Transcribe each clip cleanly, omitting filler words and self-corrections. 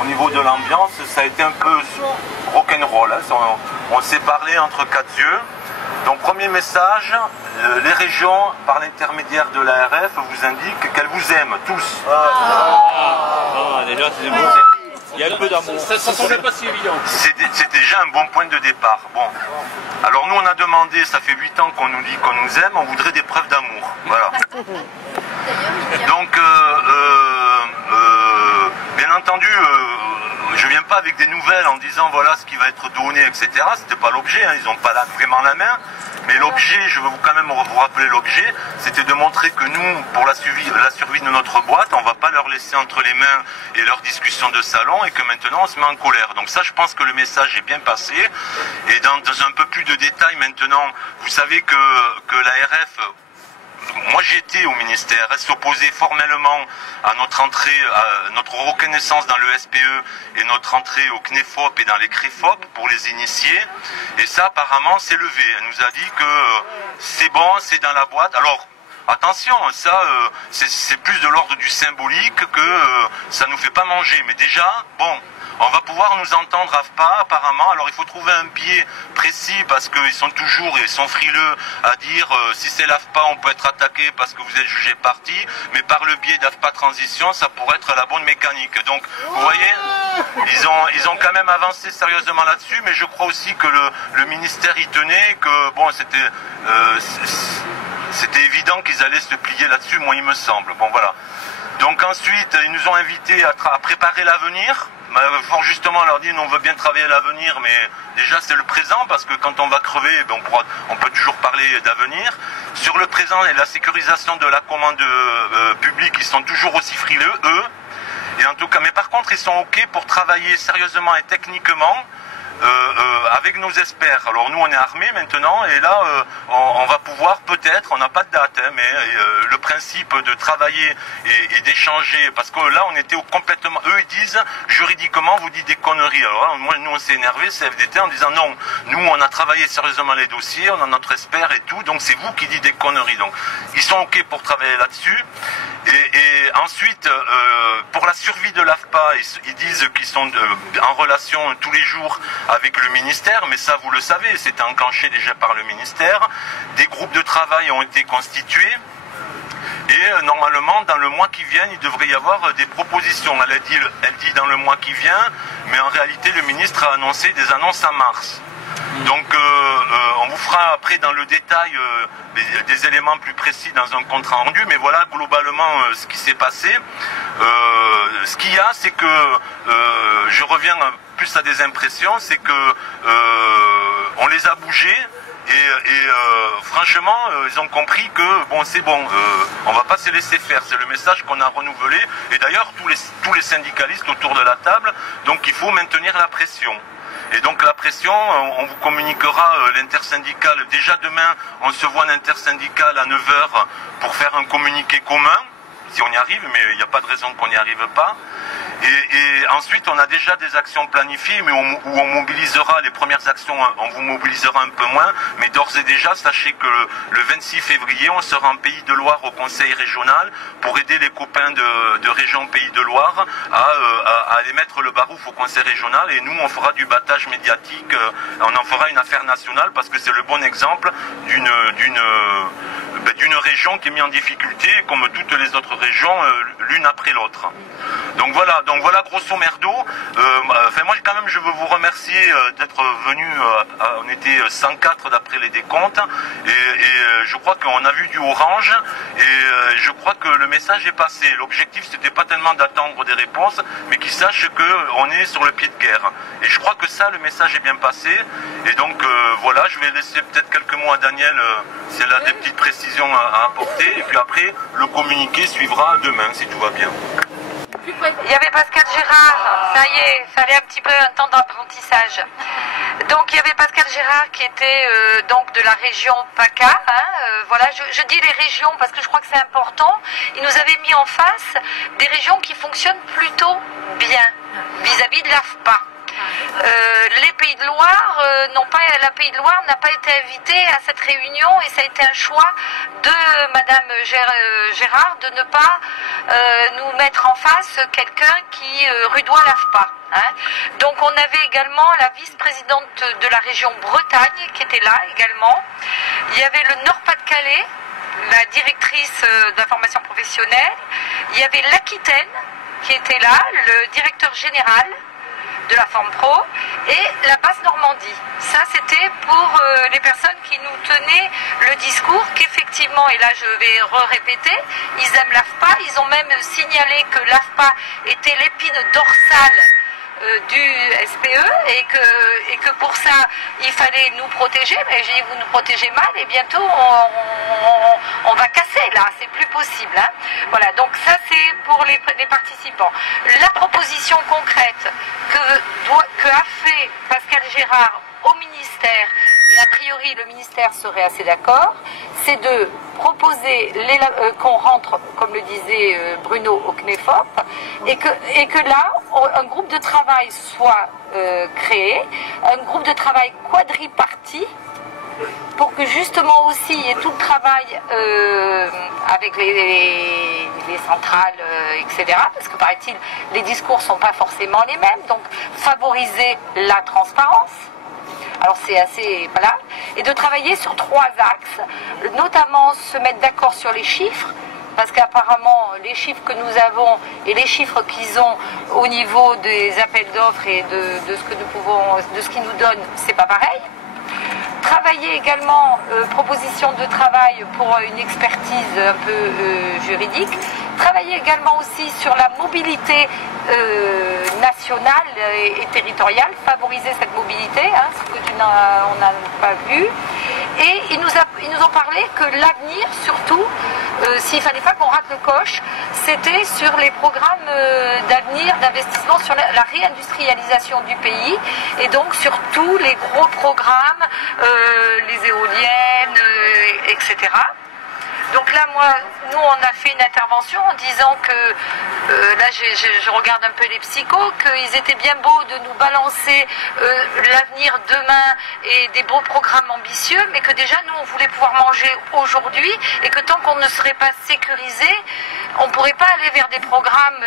au niveau de l'ambiance, ça a été un peu rock'n'roll. Hein. On s'est parlé entre quatre yeux. Donc premier message, les régions, par l'intermédiaire de l'ARF, vous indiquent qu'elles vous aiment tous. Déjà, c'est bon. Il y a un peu d'amour. Ça semblait pas si évident. C'est déjà un bon point de départ. Bon. Alors nous on a demandé, ça fait 8 ans qu'on nous dit qu'on nous aime, on voudrait des preuves d'amour. Voilà. Donc bien entendu, je viens pas avec des nouvelles en disant voilà ce qui va être donné, etc. C'était pas l'objet, hein, ils n'ont pas vraiment la main. Mais l'objet, je veux quand même vous rappeler l'objet, c'était de montrer que nous, pour la survie de notre boîte, on ne va pas leur laisser entre les mains et leurs discussions de salon et que maintenant on se met en colère. Donc ça, je pense que le message est bien passé. Et dans un peu plus de détails maintenant, vous savez que l'ARF... Moi j'étais au ministère, elle s'opposait formellement à notre entrée, à notre reconnaissance dans le SPE et notre entrée au CNEFOP et dans les CREFOP pour les initiés. Et ça apparemment s'est levé. Elle nous a dit que c'est bon, c'est dans la boîte. Alors attention, ça c'est plus de l'ordre du symbolique que ça nous fait pas manger. Mais déjà, bon... On va pouvoir nous entendre AFPA apparemment, alors il faut trouver un biais précis parce qu'ils sont frileux à dire si c'est l'AFPA on peut être attaqué parce que vous êtes jugé parti, mais par le biais d'AFPA Transition ça pourrait être la bonne mécanique. Donc vous voyez, ils ont quand même avancé sérieusement là-dessus, mais je crois aussi que le ministère y tenait, que bon c'était évident qu'ils allaient se plier là-dessus, moi il me semble. Bon voilà. Donc ensuite ils nous ont invités à préparer l'avenir. Fort justement, on leur dit, nous, on veut bien travailler à l'avenir, mais déjà c'est le présent, parce que quand on va crever, on peut toujours parler d'avenir. Sur le présent et la sécurisation de la commande publique, ils sont toujours aussi frileux, eux. Et en tout cas, mais par contre, ils sont OK pour travailler sérieusement et techniquement avec nos experts. Alors nous on est armés maintenant et là on va pouvoir peut-être, on n'a pas de date, hein, mais le principe de travailler et d'échanger, parce que là on était complètement, eux ils disent juridiquement vous dites des conneries. Alors là, moi, nous on s'est énervé, CFDT, en disant non, nous on a travaillé sérieusement les dossiers, on a notre expert et tout, donc c'est vous qui dites des conneries. Donc ils sont OK pour travailler là-dessus. Et ensuite, pour la survie de l'AFPA, ils disent qu'ils sont en relation tous les jours avec le ministère, mais ça vous le savez, c'était enclenché déjà par le ministère. Des groupes de travail ont été constitués et normalement dans le mois qui vient il devrait y avoir des propositions. Elle dit dans le mois qui vient, mais en réalité le ministre a annoncé des annonces en mars. Donc on vous fera après dans le détail des éléments plus précis dans un compte rendu, mais voilà globalement ce qui s'est passé. Ce qu'il y a, c'est que je reviens plus à des impressions, c'est que on les a bougés et franchement ils ont compris que bon c'est bon, on va pas se laisser faire, c'est le message qu'on a renouvelé, et d'ailleurs tous les syndicalistes autour de la table, donc il faut maintenir la pression. Et donc la pression, on vous communiquera l'intersyndicale. Déjà demain, on se voit l'intersyndicale à 9 h pour faire un communiqué commun, si on y arrive, mais il n'y a pas de raison qu'on n'y arrive pas. Et ensuite, on a déjà des actions planifiées, mais où on mobilisera les premières actions, on vous mobilisera un peu moins. Mais d'ores et déjà, sachez que le 26 février, on sera en Pays de Loire au Conseil régional pour aider les copains de région Pays de Loire à aller mettre le barouf au Conseil régional. Et nous, on fera du battage médiatique, on en fera une affaire nationale parce que c'est le bon exemple d'une région qui est mise en difficulté, comme toutes les autres régions, l'une après l'autre. Donc voilà grosso merdo. Moi quand même je veux vous remercier d'être venu. On était 104 d'après les décomptes et je crois qu'on a vu du orange et je crois que le message est passé. L'objectif c'était pas tellement d'attendre des réponses, mais qu'ils sachent qu'on est sur le pied de guerre. Et je crois que ça, le message est bien passé. Et donc voilà, je vais laisser peut-être quelques mots à Daniel si elle a des petites précisions à apporter. Et puis après, le communiqué suivra demain si tout va bien. Il y avait Pascal Gérard, ça y est, il fallait un petit peu un temps d'apprentissage. Donc il y avait Pascal Gérard qui était donc de la région PACA. Voilà, je dis les régions parce que je crois que c'est important. Il nous avait mis en face des régions qui fonctionnent plutôt bien vis-à-vis de l'AFPA. les Pays de Loire la Pays de Loire n'a pas été invitée à cette réunion et ça a été un choix de Madame Gérard de ne pas nous mettre en face quelqu'un qui rudoie l'AFPA. Hein. Donc on avait également la vice-présidente de la région Bretagne qui était là également. Il y avait le Nord-Pas-de-Calais, la directrice d'information professionnelle. Il y avait l'Aquitaine qui était là, le directeur général de la Forme Pro, et la Basse-Normandie. Ça, c'était pour les personnes qui nous tenaient le discours qu'effectivement, et là je vais répéter, ils aiment l'AFPA, ils ont même signalé que l'AFPA était l'épine dorsale du SPE et que pour ça il fallait nous protéger, mais j'ai dit vous nous protégez mal et bientôt on va casser là, c'est plus possible. Hein. Voilà, donc ça c'est pour les participants. La proposition concrète que a fait Pascal Gérard au ministère, et a priori le ministère serait assez d'accord, c'est de proposer qu'on rentre, comme le disait Bruno, au CNEFOP, et que là, un groupe de travail soit créé, un groupe de travail quadripartite, pour que justement aussi il y ait tout le travail avec les centrales, etc. Parce que paraît-il, les discours ne sont pas forcément les mêmes, donc favoriser la transparence. Alors c'est assez, voilà, et de travailler sur 3 axes, notamment se mettre d'accord sur les chiffres, parce qu'apparemment les chiffres que nous avons et les chiffres qu'ils ont au niveau des appels d'offres et de ce qu'ils nous donnent, c'est pas pareil. Travailler également, proposition de travail pour une expertise un peu juridique. Travailler également aussi sur la mobilité nationale et territoriale, favoriser cette mobilité, hein, ce que on n'a pas vu. Et ils nous ont parlé que l'avenir, surtout, s'il ne fallait pas qu'on rate le coche, c'était sur les programmes d'avenir, d'investissement, sur la réindustrialisation du pays, et donc sur tous les gros programmes, les éoliennes, etc. Donc là, nous, on a fait une intervention en disant que, là, je regarde un peu les psychos, qu'ils étaient bien beaux de nous balancer l'avenir demain et des beaux programmes ambitieux, mais que déjà, nous, on voulait pouvoir manger aujourd'hui et que tant qu'on ne serait pas sécurisé, on ne pourrait pas aller vers des programmes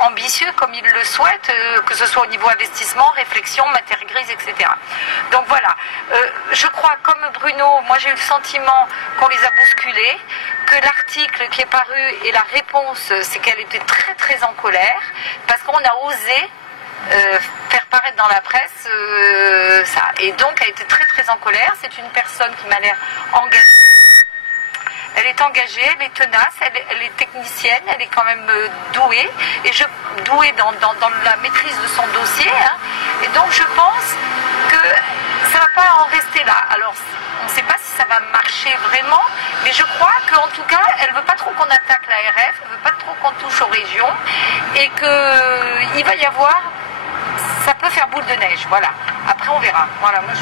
ambitieux comme ils le souhaitent, que ce soit au niveau investissement, réflexion, matière grise, etc. Donc voilà, je crois, comme Bruno, moi j'ai eu le sentiment qu'on les a bousculés, que l'article qui est paru et la réponse, c'est qu'elle était très très en colère, parce qu'on a osé faire paraître dans la presse ça. Et donc elle était très très en colère, c'est une personne qui m'a l'air engagée. Elle est engagée, elle est tenace, elle est technicienne, elle est quand même douée, et douée dans la maîtrise de son dossier. Hein, et donc je pense que ça ne va pas en rester là. Alors on ne sait pas si ça va marcher vraiment, mais je crois qu'en tout cas, elle ne veut pas trop qu'on attaque l'ARF, elle ne veut pas trop qu'on touche aux régions, et qu'il va y avoir, ça peut faire boule de neige, voilà. Après on verra. Voilà, moi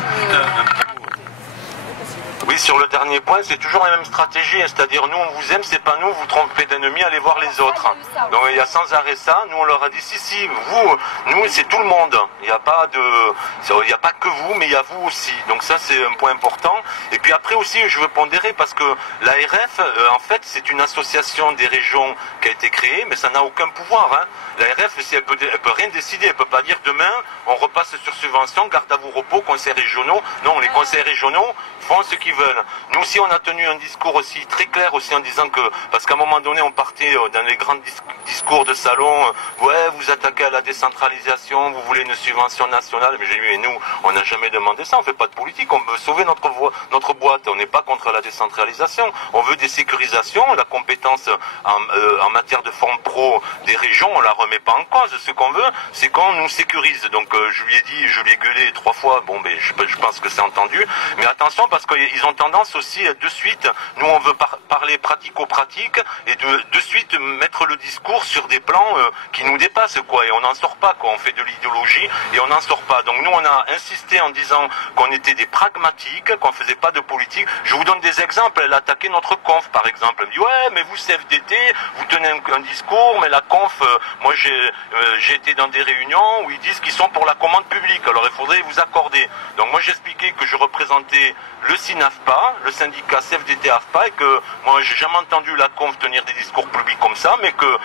Oui, sur le dernier point, c'est toujours la même stratégie, hein, c'est-à-dire nous on vous aime, c'est pas nous, vous trompez d'ennemis, allez voir les autres. Donc il y a sans arrêt ça, nous on leur a dit si, vous, nous c'est tout le monde, il n'y a pas que vous, mais il y a vous aussi, donc ça c'est un point important. Et puis après aussi, je veux pondérer, parce que l'ARF, en fait, c'est une association des régions qui a été créée, mais ça n'a aucun pouvoir. Hein. L'ARF, elle peut rien décider, elle peut pas dire demain, on repasse sur subvention, garde à vous repos, conseils régionaux. Non, les conseils régionaux font ce qu'ils veulent. Nous aussi, on a tenu un discours aussi très clair aussi en disant que, parce qu'à un moment donné, on partait dans les grands discours de salon, ouais, vous attaquez à la décentralisation, vous voulez une subvention nationale, mais j'ai dit, et nous, on n'a jamais demandé ça, on fait pas de politique, on veut sauver notre boîte, on n'est pas contre la décentralisation, on veut des sécurisations, la compétence en matière de forme pro des régions, on la remet pas en cause, ce qu'on veut, c'est qu'on nous sécurise. Donc je lui ai dit, je lui ai gueulé 3 fois, bon, mais je pense que c'est entendu, mais attention, parce qu'ils ont tendance aussi de suite, nous on veut parler pratico-pratique, et de suite mettre le discours sur des plans qui nous dépassent, quoi, et on n'en sort pas, quoi, on fait de l'idéologie et on n'en sort pas. Donc nous on a insisté en disant qu'on était des pragmatiques, qu'on faisait pas de politique. Je vous donne des exemples, elle a attaqué notre conf par exemple, elle me dit ouais mais vous CFDT, vous tenez un discours, mais la conf, moi j'ai été dans des réunions où ils disent qu'ils sont pour la commande publique. Alors il faudrait vous accorder. Donc moi j'expliquais que je représentais le SINAFPA, le syndicat CFDT AFPA, et que moi j'ai jamais entendu la conf tenir des discours publics comme ça, mais que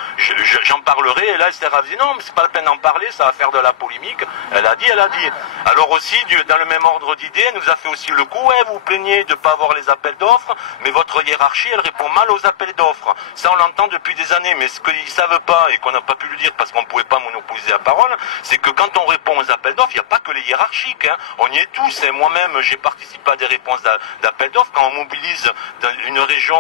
j'en parlerai. Et là elle s'est ravie, non mais c'est pas la peine d'en parler, ça va faire de la polémique. Elle a dit. Alors aussi, dans le même ordre d'idées, elle nous a fait aussi le coup, ouais, vous vous plaignez de ne pas avoir les appels d'offres, mais votre hiérarchie, elle répond mal aux appels d'offres. Ça, on l'entend depuis des années, mais ce qu'ils ne savent pas, et qu'on n'a pas pu le dire parce qu'on ne pouvait pas monopoliser la parole, c'est que quand on répond aux appels d'offres, il n'y a pas que les hiérarchiques, hein. On y est tous, et moi-même, j'ai participé à des réponses d'appels d'offres. Quand on mobilise dans une région,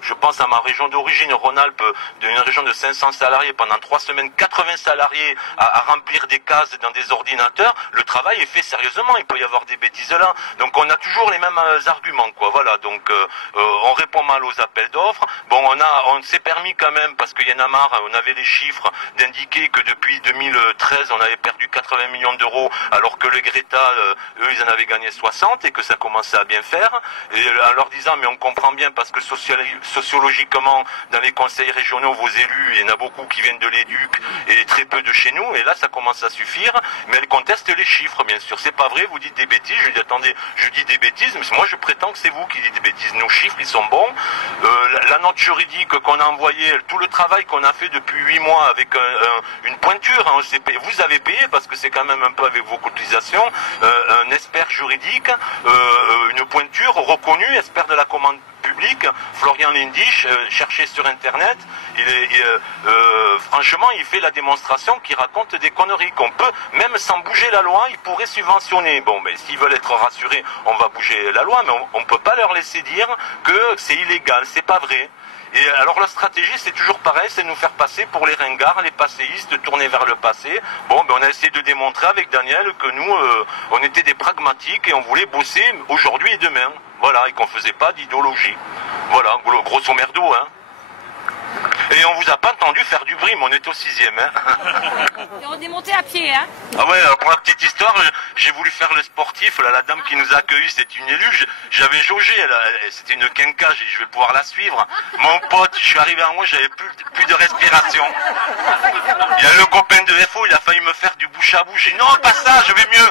je pense à ma région d'origine, Rhône-Alpes, d'une région de 500 salariés, pendant 3 semaines, 80 salariés à remplir des cases dans des ordinateurs, le travail est fait sérieusement, il peut y avoir des bêtises là. Donc on a toujours les mêmes arguments, quoi. Voilà, donc on répond mal aux appels d'offres. Bon, on s'est permis quand même, parce qu'il y en a marre, on avait les chiffres, d'indiquer que depuis 2013, on avait perdu 80 millions d'euros, alors que le Greta, eux, ils en avaient gagné 60, et que ça commençait à bien faire. Et en leur disant, mais on comprend bien, parce que sociologiquement, dans les conseils régionaux, vos élus, il y en a beaucoup qui viennent de l'Éduc, et très peu de chez nous, et là, ça commence à suffire. Mais elle conteste les chiffres, bien sûr. C'est pas vrai, vous dites des bêtises. Je lui dis, attendez, je dis des bêtises, mais moi je prétends que c'est vous qui dites des bêtises. Nos chiffres, ils sont bons. La note juridique qu'on a envoyée, tout le travail qu'on a fait depuis 8 mois avec une pointure, hein, vous avez payé, parce que c'est quand même un peu avec vos cotisations, un expert juridique, une pointure reconnue, expert de la commande public, Florian Lindisch, cherché sur internet, franchement il fait la démonstration qu'il raconte des conneries, qu'on peut, même sans bouger la loi, il pourrait subventionner. Bon, mais s'ils veulent être rassurés, on va bouger la loi, mais on ne peut pas leur laisser dire que c'est illégal, c'est pas vrai. Et alors la stratégie, c'est toujours pareil, c'est de nous faire passer pour les ringards, les passéistes, de tourner vers le passé. Bon, ben on a essayé de démontrer avec Daniel que nous, on était des pragmatiques et on voulait bosser aujourd'hui et demain. Voilà, et qu'on faisait pas d'idéologie. Voilà, grosso merdo, hein. Et on vous a pas entendu faire du bruit, mais on est au 6e, hein. Et on est monté à pied, hein. Ah ouais, alors pour la petite histoire, j'ai voulu faire le sportif, là, la dame qui nous a accueillis, c'est une élue, j'avais jaugé, c'était une quinca, j'ai dit je vais pouvoir la suivre. Mon pote, je suis arrivé en haut, j'avais plus de respiration. Il y a le copain de FO, il a failli me faire du bouche à bouche, j'ai dit non, pas ça, je vais mieux.